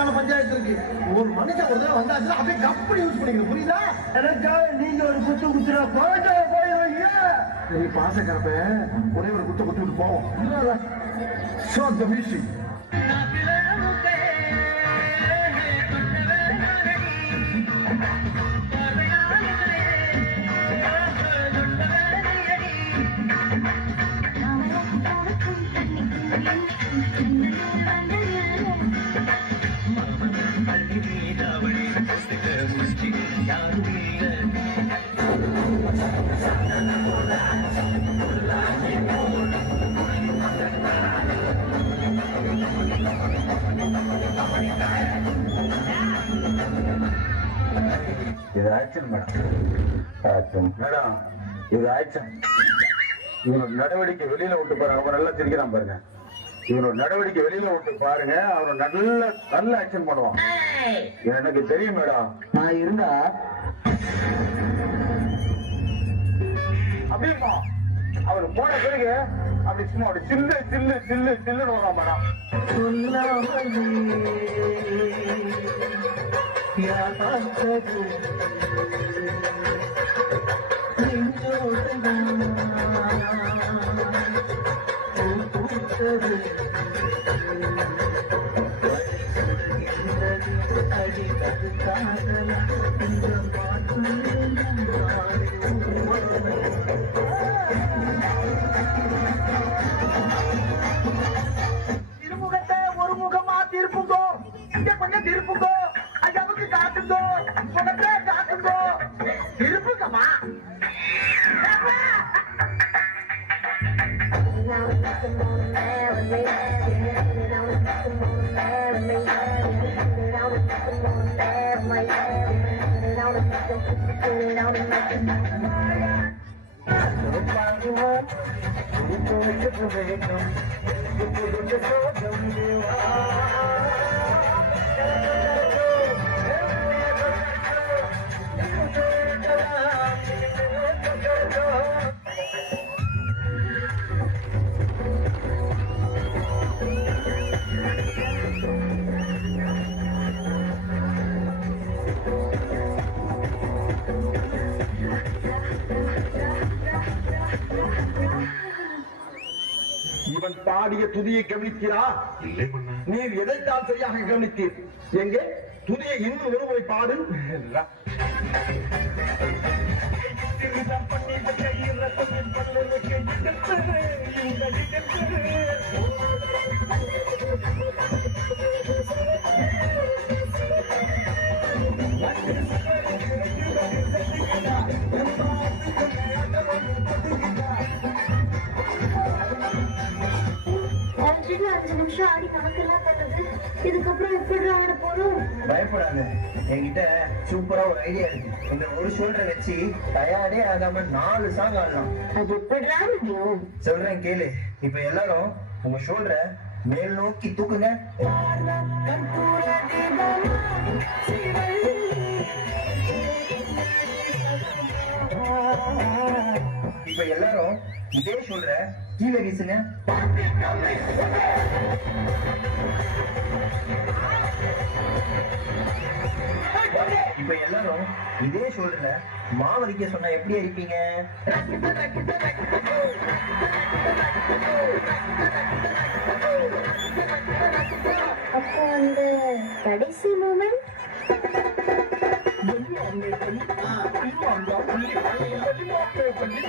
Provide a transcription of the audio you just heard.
ஆயிரக்கணக்கான பஞ்சாயத்து இருக்கு. ஒரு மனுஷன் ஒரு தடவை வந்தாச்சுன்னா அப்படியே கப்படி யூஸ் பண்ணிக்கணும், புரியுதா? நீங்க ஒரு குத்து குத்துறா போயிடுவீங்க. சரி பாசக்கரப்ப ஒரே ஒரு குத்த குத்தி விட்டு போவோம். Short the music. இது ஆக்ஷன் மேடம். ஆக்ஷன் மேடம், இது ஆக்ஷன். இவனோட நடவடிக்கை வெளியில விட்டு பாருங்க. அவன் நல்லா சிரிக்கிறான் பாருங்க. இவனோட நடவடிக்கை வெளியில விட்டு பாருங்க. அவன் நல்ல நல்ல ஆக்ஷன் பண்ணுவான். எனக்கு தெரியும் மேடம். நான் இருந்தா அப்படின்னா அவர் போன பிறகு அப்படி சும்மா அப்படி சில்லு சில்லு சில்லு சில்லுன்னு வரலாம் மேடம். திருமுகத்தை ஒரு முகமா திருப்புங்கோ, இங்க கொஞ்சம் திருப்புங்கோ, ஐயாவுக்கு காட்டுங்கோ, முகத்தை காட்டுங்கோ, திருப்புங்கம்மா. இவன் பாடிய துதியை கவனிக்கிறா? நீர் எதைத்தான் சரியாக கவனித்தீர்? எங்கே துதியை இன்னும் ஒருமுறை பாடு. இதுக்கப்புறம் எப்படி ஆட போறோம்? பயப்படாத, என்கிட்ட சூப்பரா ஒரு ஐடியா இருக்கு. இந்த ஒரு ஷோல்டரை வச்சு டயர்டே ஆகாம 4 சாங் ஆடலாம். அது எப்படிடா முடியும்? சொல்றேன் கேளு. இப்ப எல்லாரும் உங்க ஷோல்டரை மேல் நோக்கி தூக்குங்க. இப்ப எல்லாரும் இதே ஷோல்டரை கீழே வீசுங்க. இப்ப எல்லாரும் இதே ஷோல்டர்ல மாவரிக்க சொன்னா எப்படி அடிப்பீங்க? அப்போ அந்த கடைசி மூமெண்ட் பண்ணி